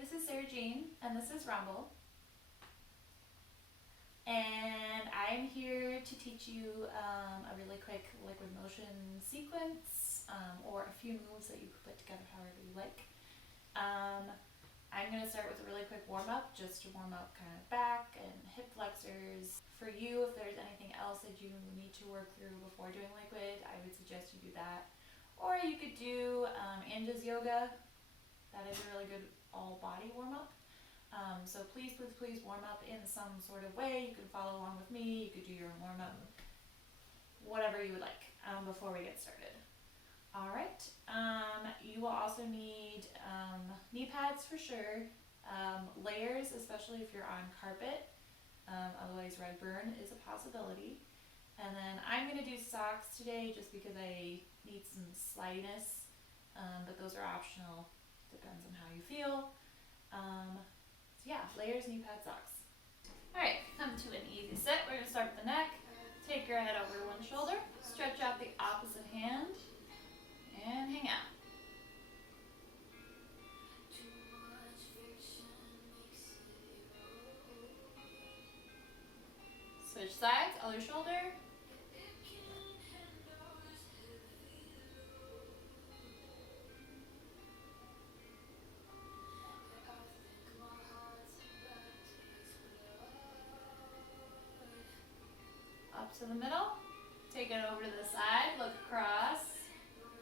This is Sarah Jean, and this is Rumble. And I'm here to teach you a really quick liquid motion sequence or a few moves that you can put together however you like. I'm going to start with a really quick warm-up, just to warm up kind of back and hip flexors. For you, if there's anything else that you need to work through before doing liquid, I would suggest you do that. Or you could do Anja's yoga. That is a really good all-body warm-up. So please warm up in some sort of way. You can follow along with me. You could do your own warm-up, whatever you would like before we get started. All right. You will also need knee pads for sure, layers, especially if you're on carpet. Otherwise, rug burn is a possibility. And then I'm going to do socks today just because I need some slidiness, but those are optional. Depends on how you feel. So yeah, layers, knee pad, socks. All right, come to an easy sit. We're going to start with the neck. Take your head over one shoulder. Stretch out the opposite hand and hang out. Switch sides, other shoulder. Up to the middle. Take it over to the side, look across.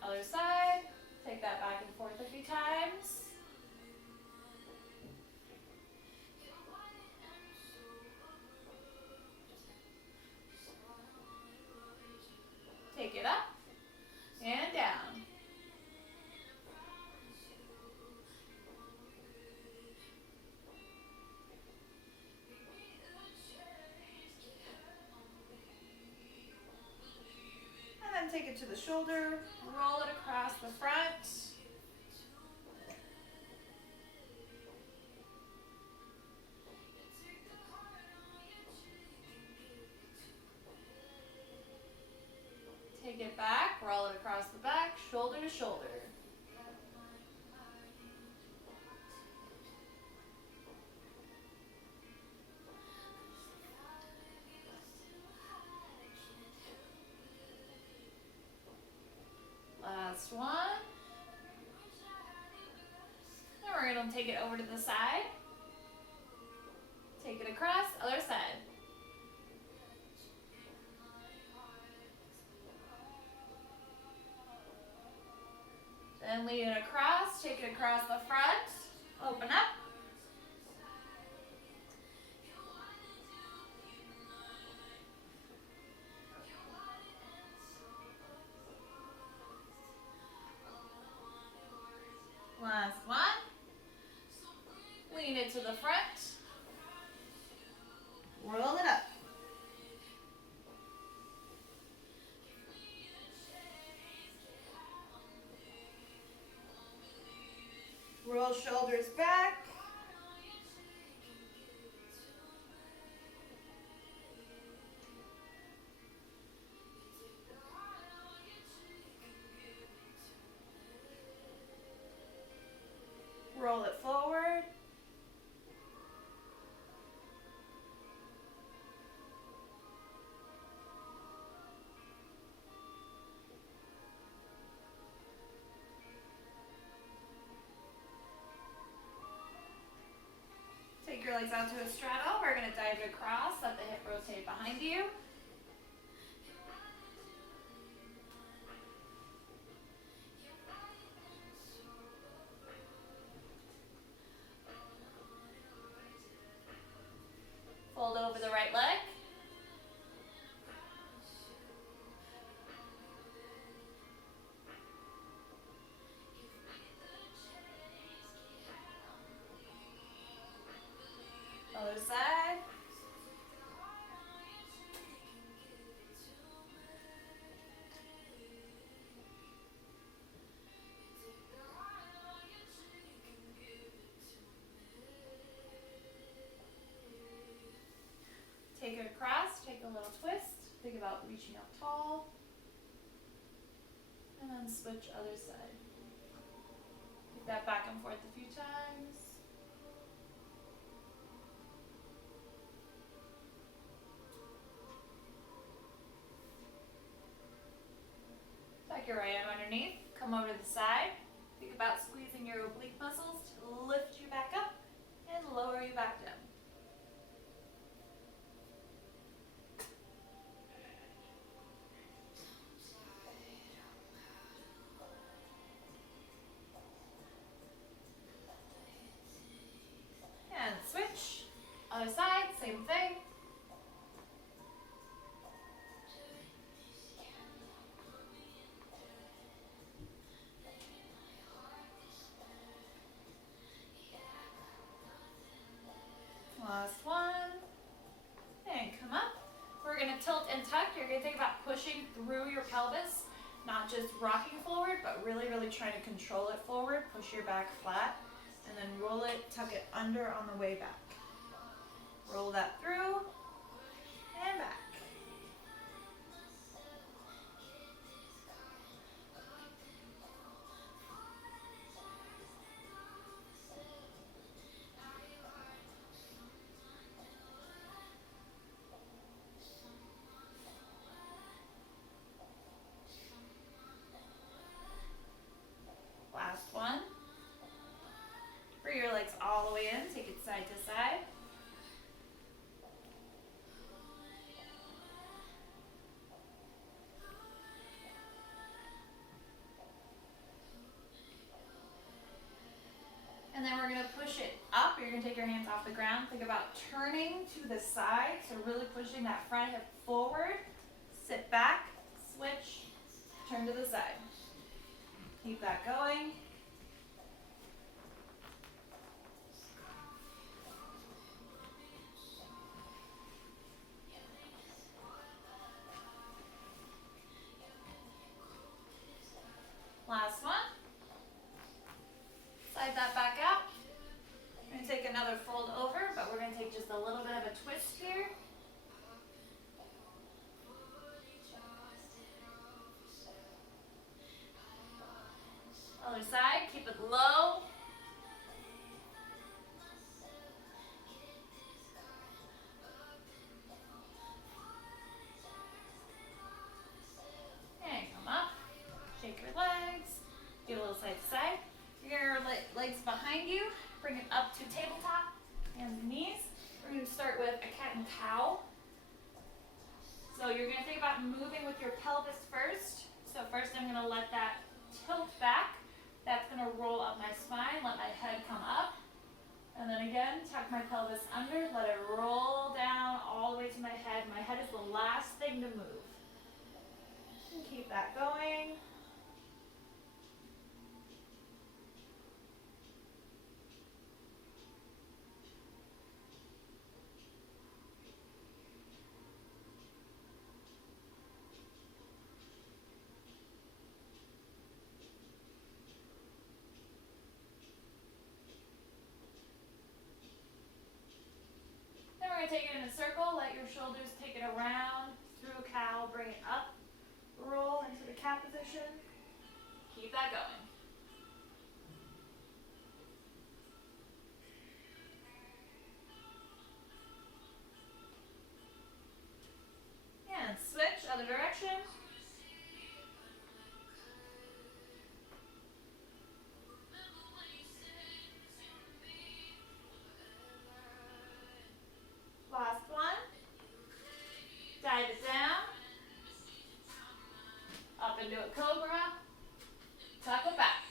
Other side. Take that back and forth a few times. Take it up and down. And then take it to the shoulder, roll it across the front. Take it back, roll it across the back, shoulder to shoulder. Last one. Then we're going to take it over to the side. Take it across, other side. Then lead it across, take it across the front, open up. Last one. Lean it to the front. Roll it up. Roll shoulders back. Roll it forward. Take your legs out to a straddle. We're going to dive it across, let the hip rotate behind you. Fold over the right leg. Other side. Take it across, take a little twist. Think about reaching up tall. And then switch other side. Take that back and forth a few times. your right arm underneath. Come over to the side. Think about squeezing your oblique muscles to lift you back up and lower you back down. And switch. Other side, same thing. Last one. And come up. We're going to tilt and tuck. You're going to think about pushing through your pelvis, not just rocking forward, but really, really trying to control it forward. Push your back flat, and then roll it, tuck it under on the way back. Roll that through, and back. Last one. Bring your legs all the way in, take it side to side. And then we're going to push it up. You're going to take your hands off the ground. Think about turning to the side, so really pushing that front hip forward. Sit back, switch, turn to the side. Keep that going. Last one. Slide that back out. We're going to take another fold over, but we're going to take just a little bit of a twist here. Other side, keep it low. And come up. Shake your legs. Get a little side to side. Your legs behind you. Bring it up to tabletop. Hands and knees. We're going to start with a cat and cow. So you're going to think about moving with your pelvis first. So first I'm going to let that tilt back. That's going to roll up my spine. Let my head come up. And then again, tuck my pelvis under. Let it roll down all the way to my head. My head is the last thing to move. And keep that going. We're going to take it in a circle, let your shoulders take it around, through cow, bring it up, roll into the cat position. Keep that going. And switch, other direction. Last one. Dive it down. Up into a cobra. Tuck it back.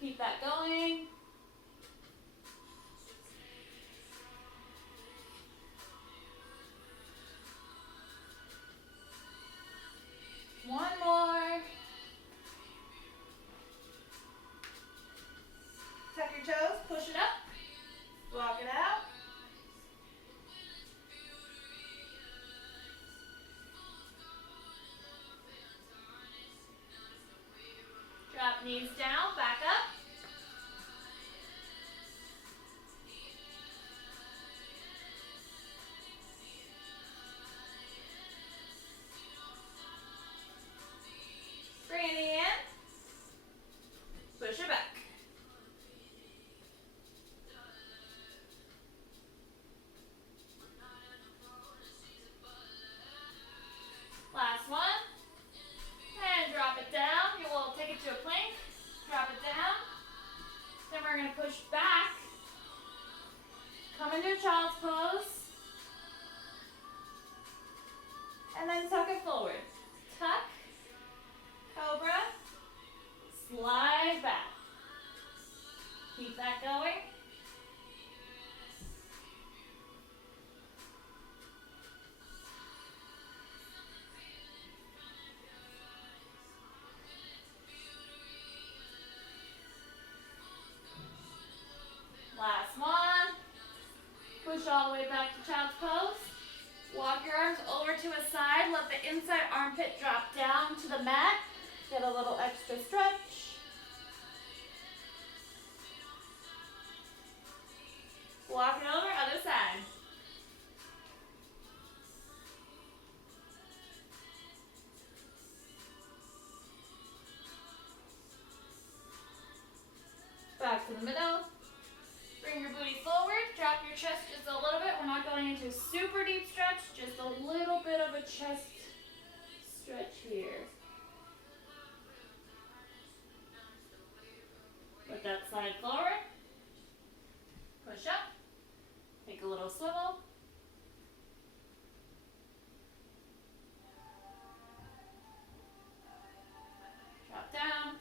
Keep that going. Under child's pose. And then tuck it forward. Tuck, cobra, slide back. Keep that going. Last one. Push all the way back to child's pose. Walk your arms over to a side. Let the inside armpit drop down to the mat. Get a little extra stretch. Walk it over, other side. Back to the middle. Bring your booty forward. Drop your chest just a little bit. We're not going into super deep stretch, just a little bit of a chest stretch here. Put that side forward. Push up. Take a little swivel. Drop down.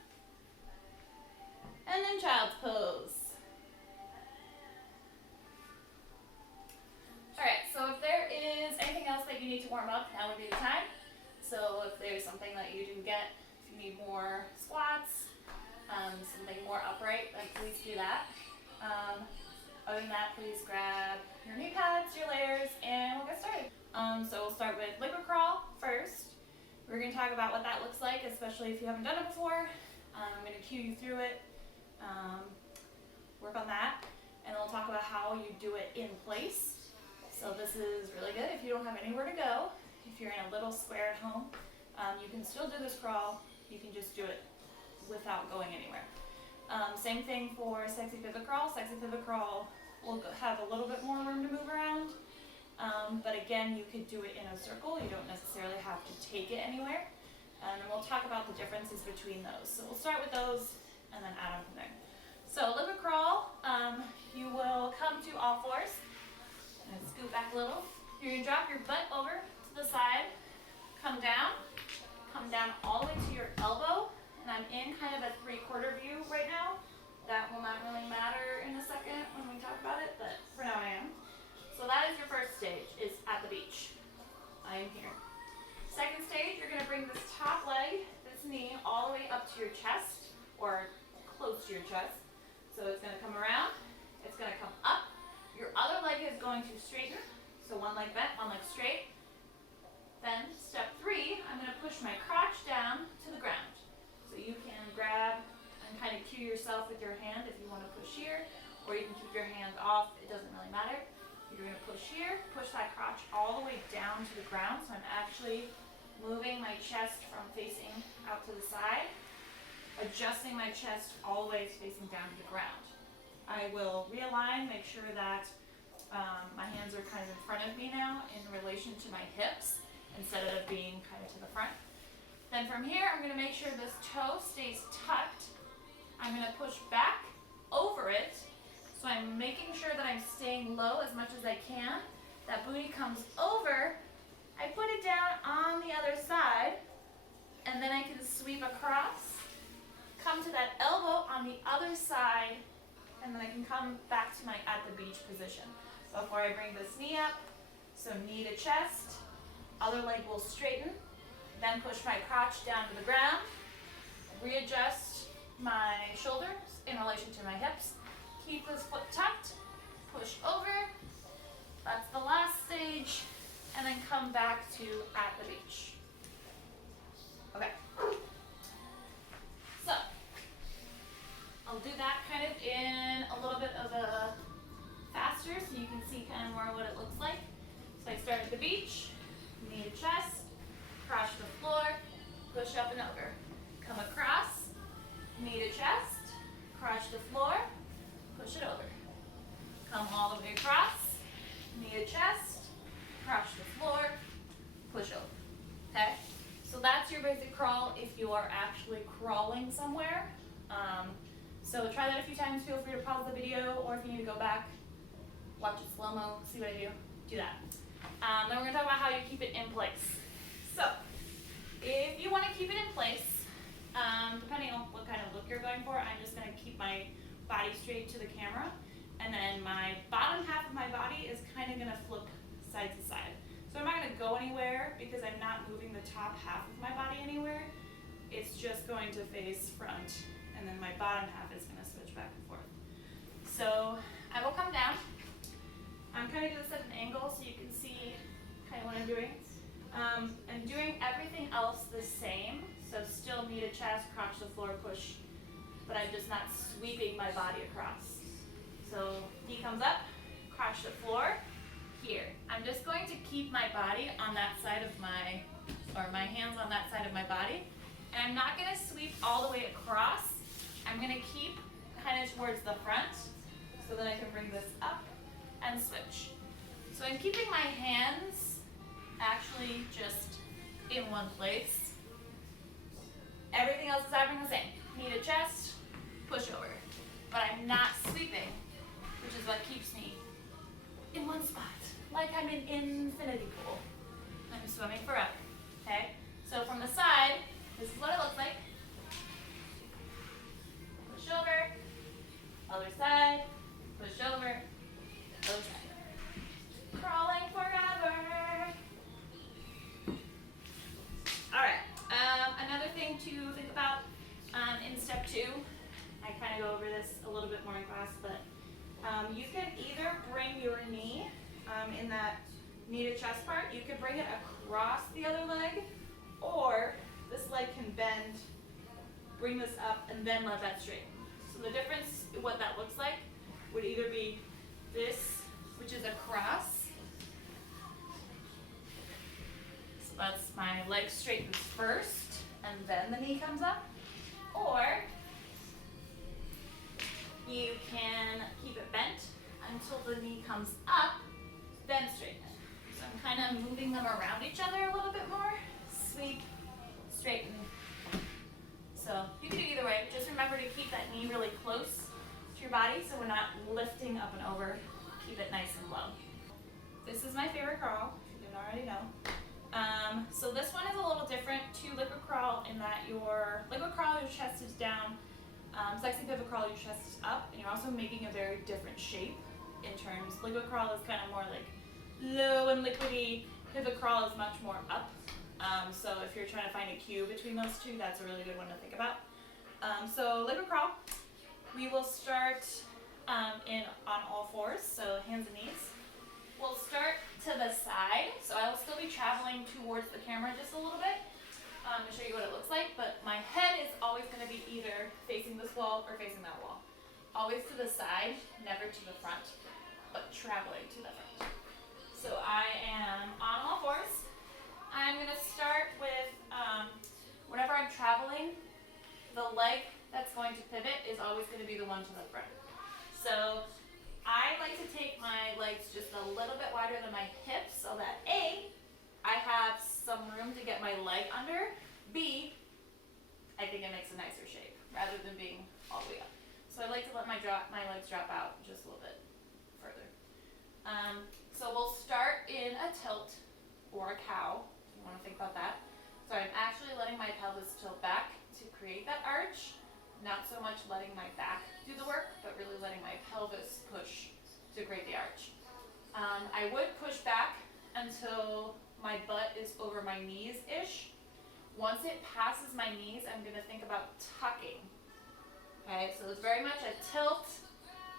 And then child's pose. Alright, so if there is anything else that you need to warm up, now would be the time. So if there's something that you didn't get, if you need more squats, something more upright, like please do that. Other than that, please grab your knee pads, your layers, and we'll get started. So we'll start with liquid crawl first. We're going to talk about what that looks like, especially if you haven't done it before. I'm going to cue you through it, work on that, and we'll talk about how you do it in place. So this is really good if you don't have anywhere to go. If you're in a little square at home, you can still do this crawl. You can just do it without going anywhere. Same thing for sexy pivot crawl. Sexy pivot crawl will have a little bit more room to move around. But again, you could do it in a circle. You don't necessarily have to take it anywhere. And then we'll talk about the differences between those. So we'll start with those and then add on from there. So liquid crawl, you will come to all fours. And scoot back a little. You're going to drop your butt over to the side. Come down all the way to your elbow. And I'm in kind of a 3/4 view right now. That will not really matter in a second when we talk about it, but for now I am. So that is your first stage, is at the beach. I am here. Second stage, you're going to bring this top leg, this knee, all the way up to your chest, or close to your chest. So it's going to come around, it's going to come up. Your other leg is going to straighten. So one leg bent, one leg straight. Then step 3, I'm going to push my crotch down to the ground. So you can grab and kind of cue yourself with your hand if you want to push here, or you can keep your hand off, it doesn't really matter. You're going to push here, push that crotch all the way down to the ground. So I'm actually moving my chest from facing out to the side, adjusting my chest all the way facing down to the ground. I will realign, make sure that my hands are kind of in front of me now in relation to my hips instead of being kind of to the front. Then from here, I'm going to make sure this toe stays tucked. I'm going to push back over it. So I'm making sure that I'm staying low as much as I can. That booty comes over. I put it down on the other side. And then I can sweep across. Come to that elbow on the other side. And then I can come back to my at the beach position. Before I bring this knee up. So knee to chest. Other leg will straighten. Then push my crotch down to the ground, readjust my shoulders in relation to my hips, keep this foot tucked, push over, that's the last stage, and then come back to at the beach. Okay, so I'll do that kind of in a little bit of a faster so you can see kind of more what it looks like. So I start at the beach, knee to chest, crotch to the floor, push up and over. Come across, knee to chest, crotch to the floor, push it over. Come all the way across, knee to chest, crotch to the floor, push over. Okay? So that's your basic crawl if you are actually crawling somewhere. So try that a few times. Feel free to pause the video, or if you need to go back, watch it slow See what I do? Do that. Then we're gonna talk about how you keep it in place. So, if you wanna keep it in place, depending on what kind of look you're going for, I'm just gonna keep my body straight to the camera, and then my bottom half of my body is kind of gonna flip side to side. So I'm not gonna go anywhere because I'm not moving the top half of my body anywhere. It's just going to face front, and then my bottom half is gonna switch back and forth. So I will come down. I'm kind of doing this at an angle so you can see kind of what I'm doing. I'm doing everything else the same. So still knee to chest, crotch to floor, push, but I'm just not sweeping my body across. So knee comes up, crotch to floor, here. I'm just going to keep my body on that side of my, or my hands on that side of my body. And I'm not gonna sweep all the way across. I'm gonna keep kind of towards the front so that I can bring this up and switch. So I'm keeping my hands actually just in one place. Everything else is happening the same. Knee to chest, push over. But I'm not sweeping, which is what keeps me in one spot. Like I'm in infinity pool. I'm swimming forever, okay? So from the side, this is what it looks like. Push over, other side, push over, other side. Crawling forever. All right, another thing to think about in step 2, I kind of go over this a little bit more in class, but you can either bring your knee in that knee to chest part, you can bring it across the other leg, or this leg can bend, bring this up, and then let that straighten. So the difference, what that looks like, would either be this, which is across. So that's my leg straightens first, and then the knee comes up. Or you can keep it bent until the knee comes up, then straighten it. So I'm kind of moving them around each other a little bit more. Sweep, straighten. So you can do either way. Just remember to keep that knee really close to your body so we're not lifting up and over. Keep it nice and low. This is my favorite crawl, if you didn't already know. So this one is a little different to liquid crawl in that your liquid crawl, your chest is down. Sexy pivot crawl, your chest is up, and you're also making a very different shape in terms. Liquid crawl is kind of more like low and liquidy. Pivot crawl is much more up. So if you're trying to find a cue between those two, that's a really good one to think about. So liquid crawl, we will start on all fours, so hands and knees. We'll start to the side, so I will still be traveling towards the camera just a little bit to show you what it looks like, but my head is always going to be either facing this wall or facing that wall. Always to the side, never to the front, but traveling to the front. So I am on all fours. I'm going to start with, whenever I'm traveling, the leg that's going to pivot is always going to be the one to the front. So I like to take my legs just a little bit wider than my hips so that A, I have some room to get my leg under. B, I think it makes a nicer shape rather than being all the way up. So I like to let my legs drop out just a little bit further. So we'll start in a tilt or a cow, if you want to think about that. So I'm actually letting my pelvis tilt back to create that arch, not so much letting my back do the work, but really letting my pelvis push to create the arch. I would push back until my butt is over my knees-ish. Once it passes my knees, I'm going to think about tucking. Okay, so it's very much a tilt,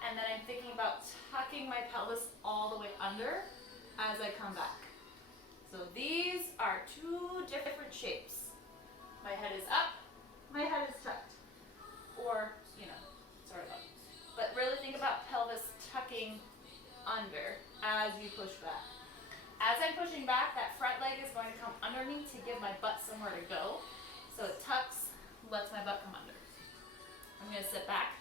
and then I'm thinking about tucking my pelvis all the way under as I come back. So these are two different shapes. My head is up, my head is tucked, or, sort of up. But really think about pelvis tucking under as you push back. As I'm pushing back, that front leg is going to come underneath to give my butt somewhere to go. So it tucks, lets my butt come under. I'm going to sit back.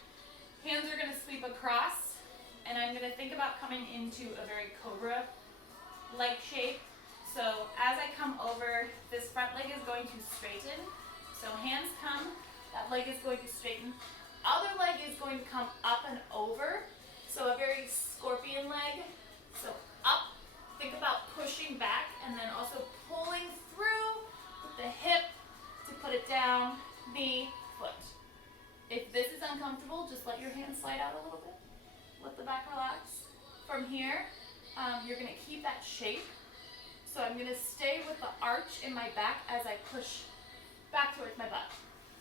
Hands are going to sweep across, and I'm going to think about coming into a very cobra-like shape. So as I come over, this front leg is going to straighten. So hands come, that leg is going to straighten. Other leg is going to come up and over. So a very scorpion leg. So up pushing back and then also pulling through with the hip to put it down the foot. If this is uncomfortable, just let your hands slide out a little bit. Let the back relax. From here, you're going to keep that shape. So I'm going to stay with the arch in my back as I push back towards my butt.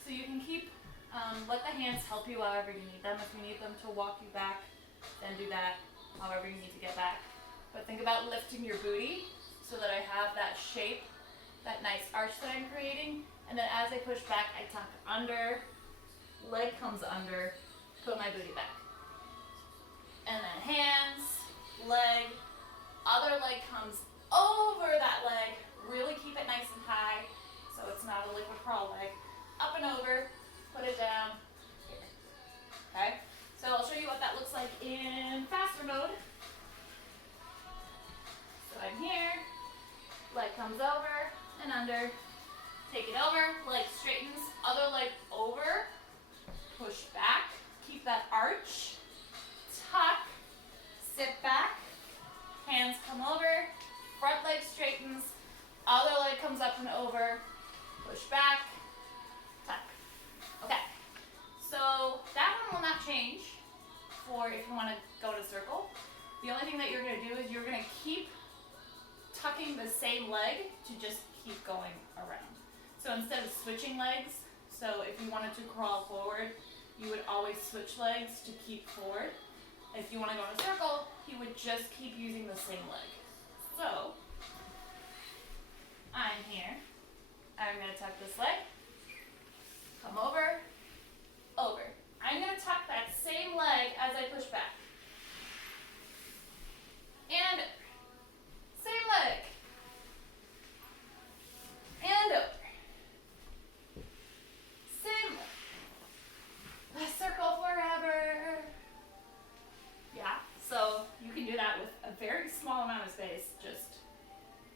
So you can keep, let the hands help you however you need them. If you need them to walk you back, then do that however you need to get back. But think about lifting your booty so that I have that shape, that nice arch that I'm creating. And then as I push back, I tuck under, leg comes under, put my booty back. And then hands, leg, other leg comes over that leg. Really keep it nice and high so it's not a liquid crawl leg. Up and over, put it down here. Okay? So I'll show you what that looks like in faster mode. So I'm here, leg comes over and under, take it over, leg straightens, other leg over, push back, keep that arch, tuck, sit back, hands come over, front leg straightens, other leg comes up and over, push back, tuck. Okay, so that one will not change for if you want to go to circle. The only thing that you're going to do is you're going to keep tucking the same leg to just keep going around. So instead of switching legs, so if you wanted to crawl forward, you would always switch legs to keep forward. If you want to go in a circle, you would just keep using the same leg. So, I'm here. I'm going to tuck this leg. Come over, over. I'm going to tuck that same leg as I push back. And over. Same leg. And over. Same leg. Let's circle forever. Yeah, so you can do that with a very small amount of space. Just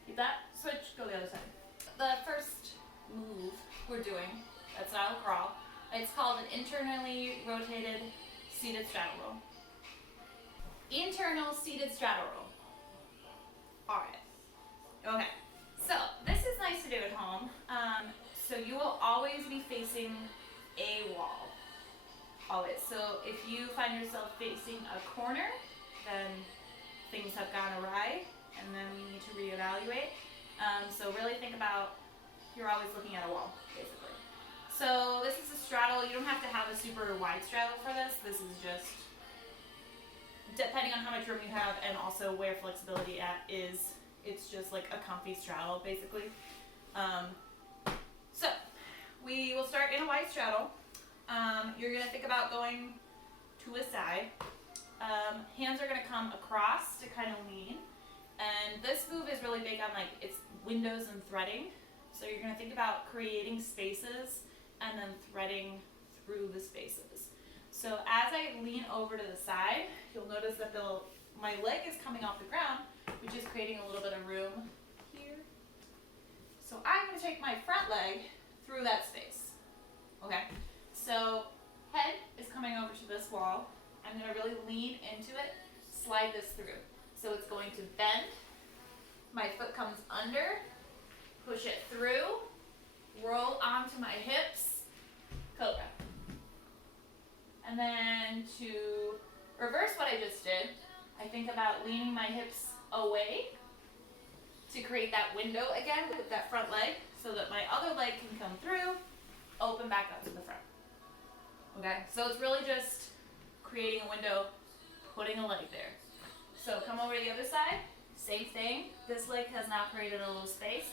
keep that, switch, go the other side. The first move we're doing, that's not a crawl, it's called an internally rotated seated straddle roll. Internal seated straddle roll. Alright. Okay. So this is nice to do at home. So you will always be facing a wall. Always. So if you find yourself facing a corner, then things have gone awry and then we need to reevaluate. So really think about, you're always looking at a wall, basically. So this is a straddle. You don't have to have a super wide straddle for this. This is just depending on how much room you have and also where flexibility is. It's just like a comfy straddle, basically. So we will start in a wide straddle. You're going to think about going to a side. Hands are going to come across to kind of lean. And this move is really big on like it's windows and threading. So you're going to think about creating spaces and then threading through the spaces. So as I lean over to the side, you'll notice that my leg is coming off the ground, which is creating a little bit of room here. So I'm going to take my front leg through that space. Okay, so head is coming over to this wall. I'm going to really lean into it, slide this through. So it's going to bend, my foot comes under, push it through, roll onto my hips, cobra. And then to reverse what I just did, I think about leaning my hips away to create that window again with that front leg so that my other leg can come through, open back up to the front. Okay, so it's really just creating a window, putting a leg there. So come over to the other side, same thing. This leg has now created a little space.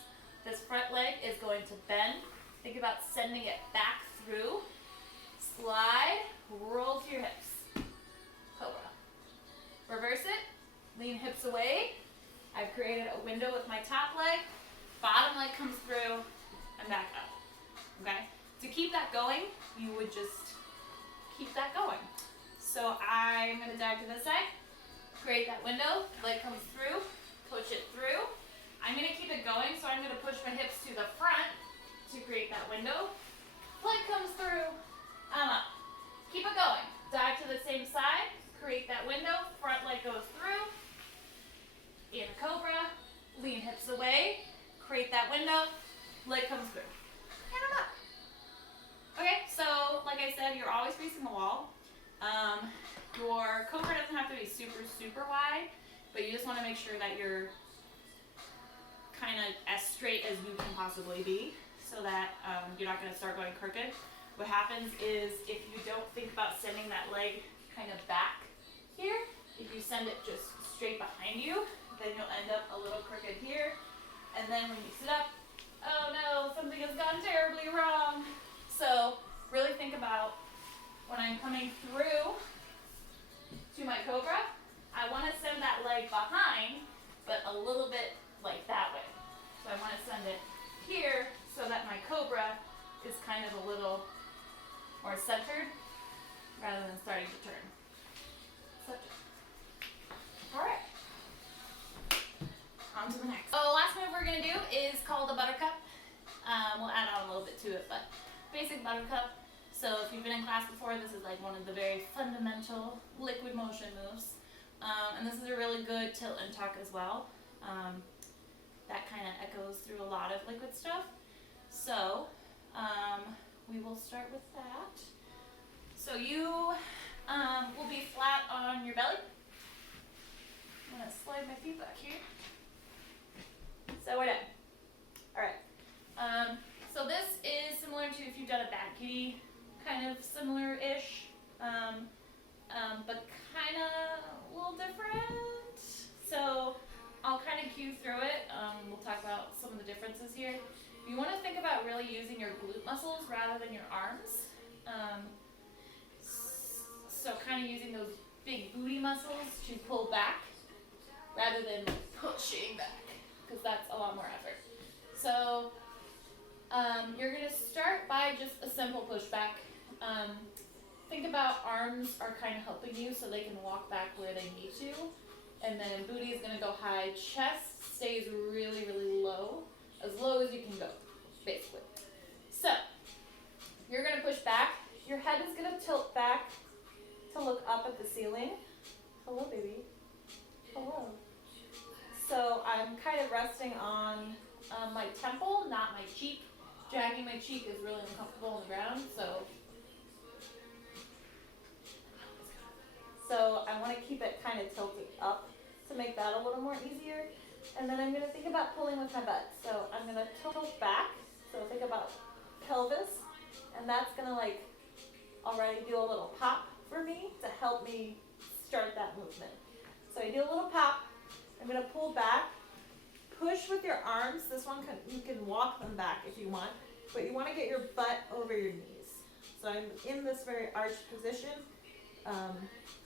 This front leg is going to bend. Think about sending it back through, slide, roll to your hips, cobra. Reverse it, lean hips away. I've created a window with my top leg, bottom leg comes through, and back up, okay? To keep that going, you would just keep that going. So I'm gonna dive to this side, create that window, leg comes through, push it through. I'm gonna keep it going, so I'm gonna push my hips to the front to create that window. Leg comes through, I'm up. Keep it going. Dive to the same side, create that window, front leg goes through, in cobra, lean hips just want to make sure that you're kind of as straight as you can possibly be, so that you're not going to start going crooked. What happens is if you don't think about sending that leg kind of back here, if you send it just straight behind you, then you'll end up a little crooked here. And then when you sit up, oh no, something has gone terribly wrong. So really think about when I'm coming through to my cobra, I want to send that leg behind, but a little bit like that way. So I want to send it here so that my cobra is kind of a little more centered rather than starting to turn. All right. On to the next. So last move we're going to do is called the Buttercup. We'll add on a little bit to it, but basic Buttercup. So if you've been in class before, this is like one of the very fundamental liquid motion moves. And this is a really good tilt and tuck as well. That kind of echoes through a lot of liquid stuff. So we will start with that. So you will be flat on your belly. I'm going to slide my feet back here. So we're done. All right. So this is similar to if you've done a bad kitty, kind of similar-ish, but kind of a little different. So I'll kind of cue through it. We'll talk about some of the differences here. You want to think about really using your glute muscles rather than your arms. So kind of using those big booty muscles to pull back rather than pushing back, because that's a lot more effort. So you're going to start by just a simple push back. Think about arms are kind of helping you so they can walk back where they need to. And then booty is going to go high. Chest stays really, really low as you can go, basically. So you're going to push back. Your head is going to tilt back to look up at the ceiling. Hello, baby. Hello. So I'm kind of resting on my temple, not my cheek. Dragging my cheek is really uncomfortable on the ground, so I want to keep it kind of tilted up to make that a little more easier. And then I'm going to think about pulling with my butt. So I'm going to tilt back. So think about pelvis, and that's going to like already do a little pop for me to help me start that movement. So I do a little pop. I'm going to pull back. Push with your arms. This one you can walk them back if you want, but you want to get your butt over your knees. So I'm in this very arched position.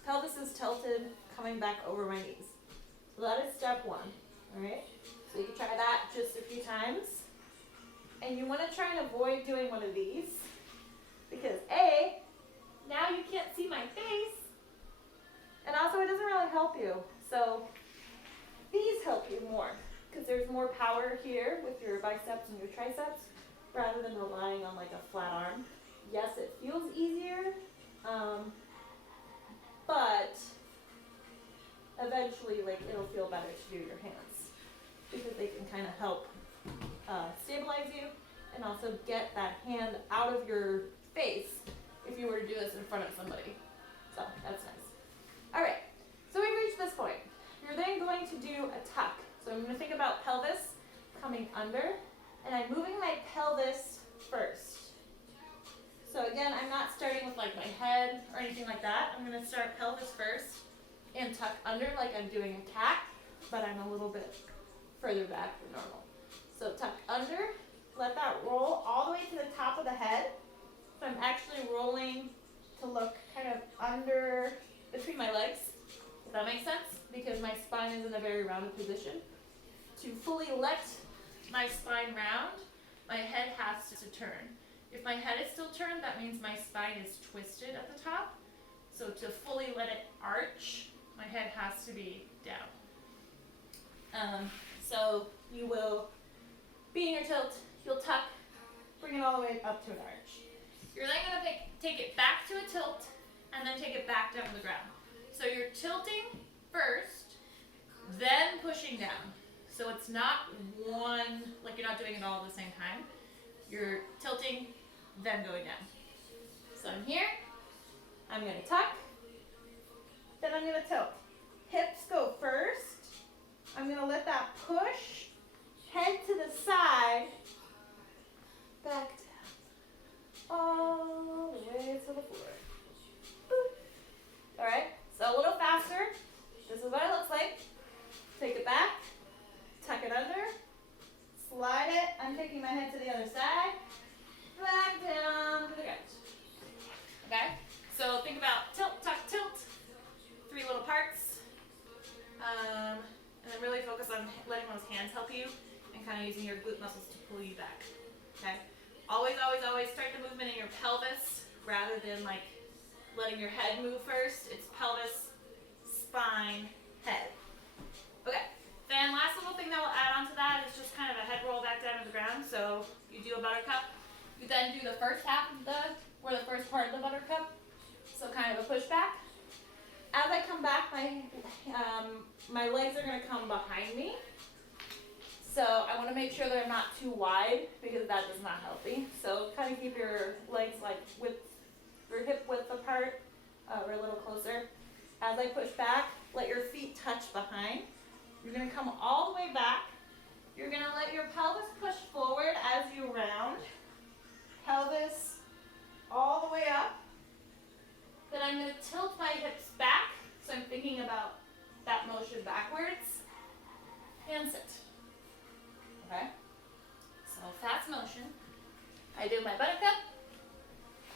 Pelvis is tilted, coming back over my knees. So that is step one. All right. So you can try that just a few times, and you want to try and avoid doing one of these because now you can't see my face, and also it doesn't really help you. So these help you more, because there's more power here with your biceps and your triceps rather than relying on like a flat arm. Yes, it feels easier, but eventually like it'll feel better to do your hands because they can kind of help stabilize you and also get that hand out of your face if you were to do this in front of somebody. So that's nice. All right, so we've reached this point. You're then going to do a tuck. So I'm going to think about pelvis coming under, and I'm moving my pelvis first. So again, I'm not starting with like my head or anything like that. I'm going to start pelvis first and tuck under like I'm doing a cat, but I'm a little bit further back than normal. So tuck under, let that roll all the way to the top of the head. So I'm actually rolling to look kind of under between my legs. Does that make sense? Because my spine is in a very rounded position. To fully let my spine round, my head has to turn. If my head is still turned, that means my spine is twisted at the top. So to fully let it arch, my head has to be down. So you will be in your tilt, you'll tuck, bring it all the way up to an arch. You're then going to take it back to a tilt and then take it back down to the ground. So you're tilting first, then pushing down. So it's not one, like you're not doing it all at the same time. You're tilting, then going down. So I'm here, I'm going to tuck, then I'm going to tilt. Hips go first, push, head to the side, back down, all the way to the floor. Boop. All right, so a little faster. This is what it looks like. Take it back, tuck it under, slide it. I'm taking my head to the other side, back down to the ground. Okay, so think about tilt, tuck, tilt. 3 little parts. And then really focus on letting those hands help you and kind of using your glute muscles to pull you back. Okay? Always, always, always start the movement in your pelvis rather than like letting your head move first. It's pelvis, spine, head. Okay. Then last little thing that we'll add on to that is just kind of a head roll back down to the ground. So you do a buttercup. You then do the first half of the first part of the buttercup. So kind of a push back. As I come back, my legs are going to come behind me. So I want to make sure they're not too wide because that is not healthy. So kind of keep your legs like your hip width apart or a little closer. As I push back, let your feet touch behind. You're going to come all the way back. You're going to let your pelvis push forward as you round. Pelvis all the way up. Then I'm going to tilt my hips back, so I'm thinking about that motion backwards, and sit. Okay? So fast motion. I do my buttercup,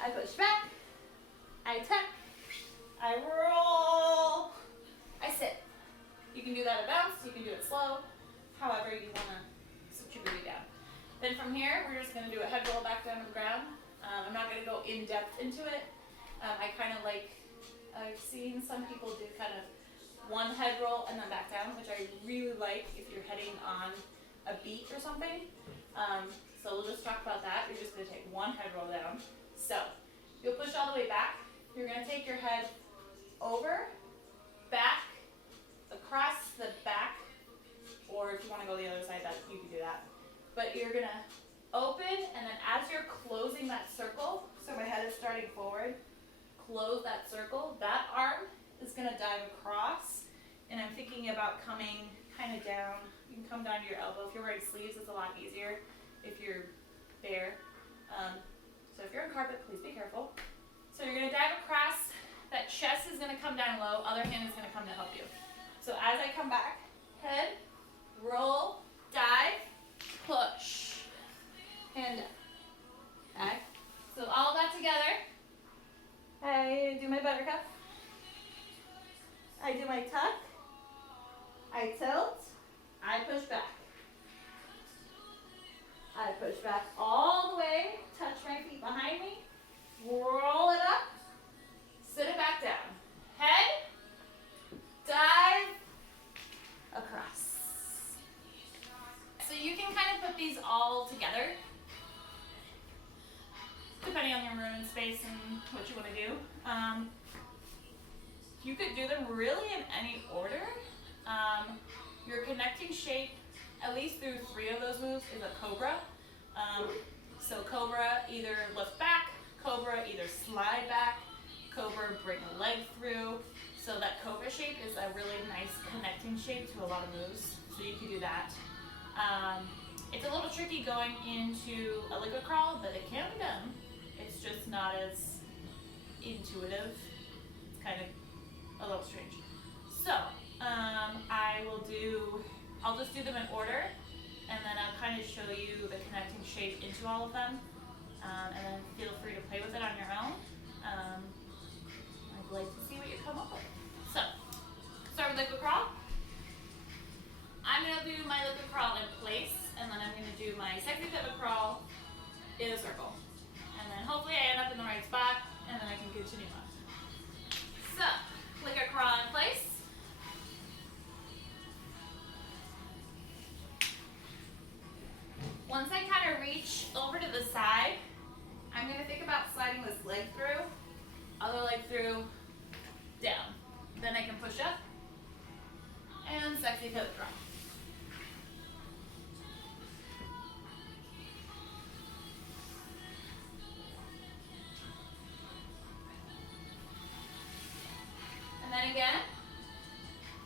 I push back, I tuck, I roll, I sit. You can do that at bounce, you can do it slow, however you want to switch your booty down. Then from here, we're just going to do a head roll back down to the ground. I'm not going to go in depth into it. I kind of like, I've seen some people do kind of one head roll and then back down, which I really like if you're heading on a beat or something. So we'll just talk about that. You're just going to take one head roll down. So you'll push all the way back. You're going to take your head over, back, across the back, or if you want to go the other side, that you can do that. But you're going to open, and then as you're closing that circle, so my head is starting forward, close that circle, that arm is going to dive across, and I'm thinking about coming kind of down. You can come down to your elbow. If you're wearing sleeves, it's a lot easier if you're bare. So if you're on carpet, please be careful. So you're going to dive across, that chest is going to come down low, other hand is going to come to help you. So as I come back, head, roll, dive, push, and back. So all that together. I do my buttercup, I do my tuck, I tilt, I push back. I push back all the way, touch my feet behind me, roll it up, sit it back down. Head, dive, across. So you can kind of put these all together, depending on your room and space and what you want to do. You could do them really in any order. Your connecting shape, at least through 3 of those moves, is a cobra. So cobra, either lift back, cobra, either slide back, cobra, bring a leg through. So that cobra shape is a really nice connecting shape to a lot of moves. So you can do that. It's a little tricky going into a liquid crawl, but it can be done. It's just not as intuitive. It's kind of a little strange. So I'll just do them in order, and then I'll kind of show you the connecting shape into all of them, and then feel free to play with it on your own. I'd like to see what you come up with. So, start with liquid crawl. I'm going to do my liquid crawl in place, and then I'm going to do my sexy pivot crawl in a circle. And then hopefully I end up in the right spot, and then I can continue on. So, liquid crawl in place. Once I kind of reach over to the side, I'm going to think about sliding this leg through, other leg through, down. Then I can push up, and sexy pivot drop. And then again,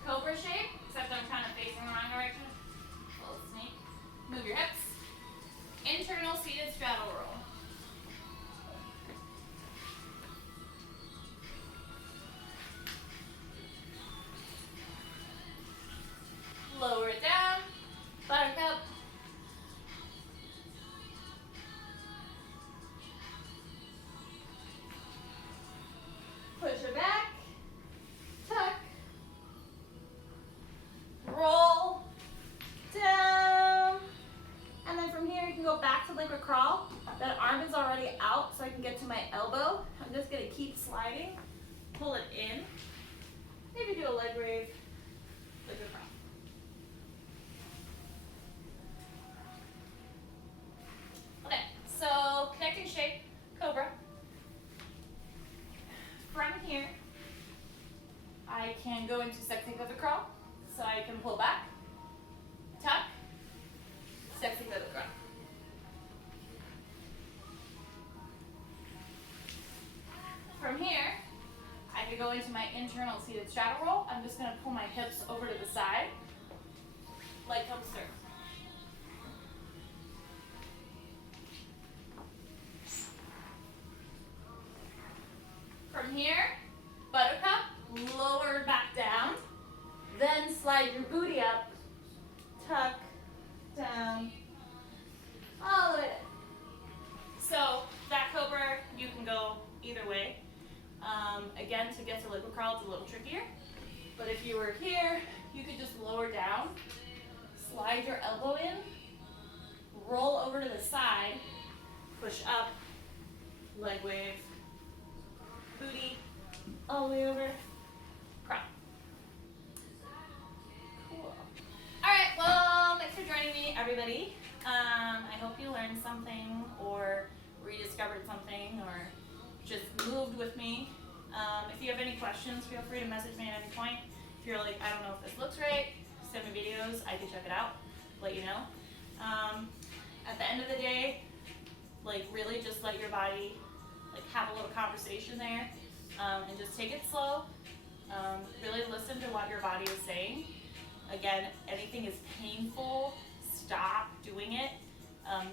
cobra shape, except I'm kind of facing the wrong direction. Move your hips. Internal seated straddle roll. Lower it down. Buttercup. Push it back. Tuck. Roll. Down. And then from here you can go back to liquid crawl. That arm is already out so I can get to my elbow. I'm just going to keep sliding. Pull it in. Maybe do a leg wave. Liquid crawl. Okay, so connecting shape, cobra. From here, I can go into sexy pivot crawl. So I can pull back, tuck, sexy pivot crawl. From here, I can go into my internal seated straddle roll. I'm just going to pull my hips over to the side, leg comes through. From here, buttercup, lower back down, then slide your booty up, tuck, down, all the way down. So that cobra, you can go either way. Again, to get to liquid crawl, it's a little trickier. But if you were here, you could just lower down, slide your elbow in, roll over to the side, push up, leg wave, booty, all the way over, crawl. Cool. All right, well, thanks for joining me, everybody. I hope you learned something or rediscovered something or just moved with me. If you have any questions, feel free to message me at any point. If you're like, I don't know if this looks right, send me videos, I can check it out, let you know. At the end of the day, like really just let your body like have a little conversation there, and just take it slow. Really listen to what your body is saying. Again, anything is painful, stop doing it.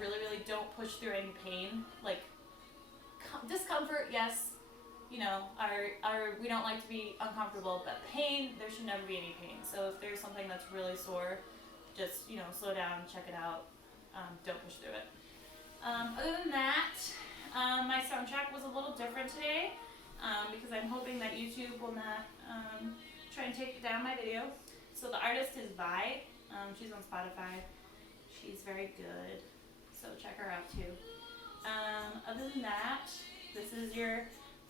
Really don't push through any pain. Like discomfort, yes, you know, we don't like to be uncomfortable, but pain, there should never be any pain. So if there's something that's really sore, just, you know, slow down, check it out. Don't push through it. Other than that, my soundtrack was a little different today, because I'm hoping that YouTube will not try and take down my video. So the artist is Vi. She's on Spotify. She's very good, so check her out too. Other than that, this is your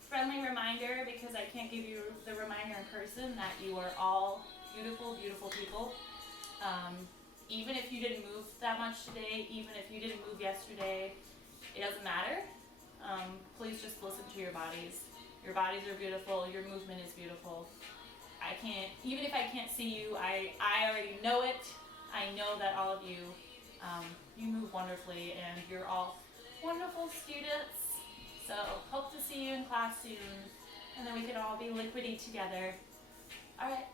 friendly reminder, because I can't give you the reminder in person, that you are all beautiful, beautiful people. Even if you didn't move that much today, even if you didn't move yesterday, it doesn't matter. Please just listen to your bodies. Your bodies are beautiful, your movement is beautiful. Even if I can't see you, I already know it. I know that all of you, you move wonderfully, and you're all wonderful students. So hope to see you in class soon, and then we can all be liquidy together. All right.